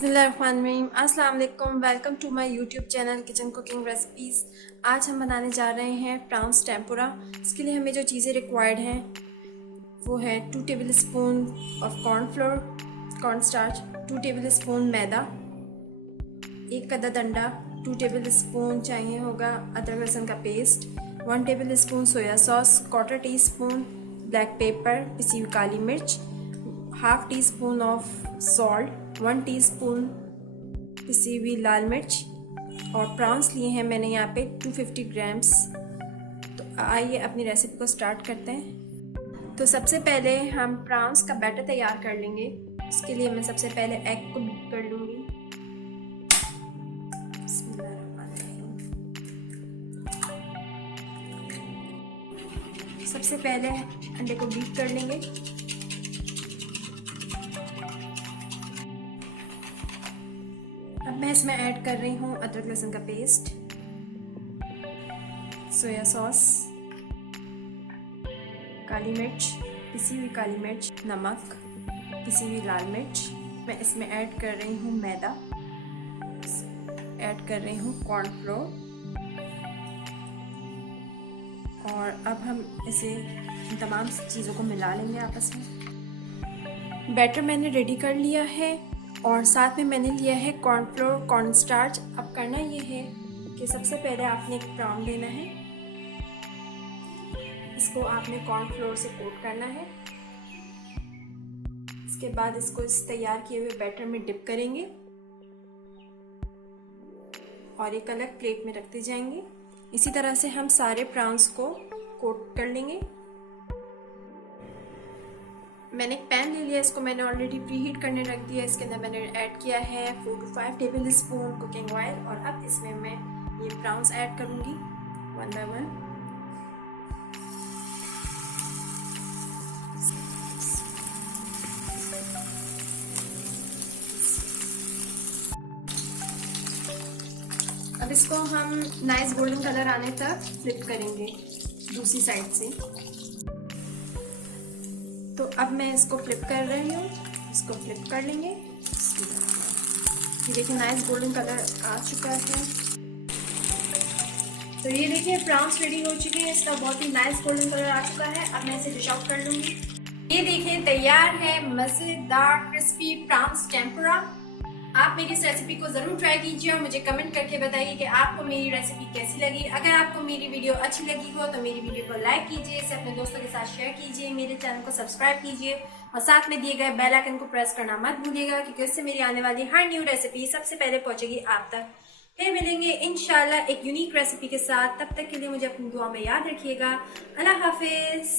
बिस्मिल्लाहिर्रहमानिर्रहीम। अस्सलाम वालेकुम। Welcome to my YouTube channel kitchen cooking recipes. आज हम बनाने जा रहे हैं प्राउंस टेम्पुरा। इसके लिए हमें जो चीज़ें रिक्वायर्ड हैं वो है 2 tablespoon of cornflour, corn starch, 2 tablespoon मैदा, 1 अदद अंडा, 2 टेबल स्पून चाहिए होगा अदरक लहसुन का paste, 1 table spoon soya sauce, 1/4 tea spoon black pepper, पिसी हुई काली मिर्च, half tea spoon of salt, 1 teaspoon पिसी हुई लाल मिर्च और प्राउंस लिए हैं मैंने यहाँ पे 250 ग्राम्स। तो आइए अपनी रेसिपी को स्टार्ट करते हैं। तो सबसे पहले हम प्राउंस का बैटर तैयार कर लेंगे। उसके लिए मैं सबसे पहले एग को बीट कर लूँगी। सबसे पहले अंडे को बीट कर लेंगे। अब मैं इसमें ऐड कर रही हूँ अदरक लहसुन का पेस्ट, सोया सॉस, काली मिर्च, पिसी हुई काली मिर्च, नमक, पिसी हुई लाल मिर्च। मैं इसमें ऐड कर रही हूँ मैदा, ऐड कर रही हूँ कॉर्नफ्लोर और अब हम इसे तमाम चीज़ों को मिला लेंगे आपस में। बैटर मैंने रेडी कर लिया है और साथ में मैंने लिया है कॉर्नफ्लोर, कॉर्न स्टार्च। अब करना ये है कि सबसे पहले आपने एक प्राउन लेना है, इसको आपने कॉर्नफ्लोर से कोट करना है। इसके बाद इसको इस तैयार किए हुए बैटर में डिप करेंगे और एक अलग प्लेट में रखते जाएंगे। इसी तरह से हम सारे प्राउंस को कोट कर लेंगे। मैंने एक पैन ले लिया, इसको मैंने ऑलरेडी प्री हीट करने रख दिया। इसके अंदर मैंने ऐड किया है 4 to 5 table spoon cooking oil और अब इसमें मैं ये प्राउंस ऐड करूँगी 1 by 1। अब इसको हम नाइस गोल्डन कलर आने तक फ्लिप करेंगे दूसरी साइड से। तो अब मैं इसको फ्लिप कर रही हूँ, इसको फ्लिप कर लेंगे। ये देखिए नाइस गोल्डन कलर आ चुका है। तो ये देखिए प्राउंस रेडी हो चुके हैं, इसका बहुत ही नाइस गोल्डन कलर आ चुका है। अब मैं इसे डिश आउट कर लूँगी। ये देखिए तैयार है मज़ेदार क्रिस्पी प्राउंस टेम्पुरा। आप मेरी इस रेसिपी को ज़रूर ट्राई कीजिए और मुझे कमेंट करके बताइए कि आपको मेरी रेसिपी कैसी लगी। अगर आपको मेरी वीडियो अच्छी लगी हो तो मेरी वीडियो को लाइक कीजिए, इसे अपने दोस्तों के साथ शेयर कीजिए, मेरे चैनल को सब्सक्राइब कीजिए और साथ में दिए गए बेल आइकन को प्रेस करना मत भूलिएगा, क्योंकि इससे मेरी आने वाली हर न्यू रेसिपी सबसे पहले पहुंचेगी आप तक। फिर मिलेंगे इंशाल्लाह एक यूनिक रेसिपी के साथ। तब तक के लिए मुझे अपनी दुआ में याद रखिएगा। अल्लाह हाफिज़।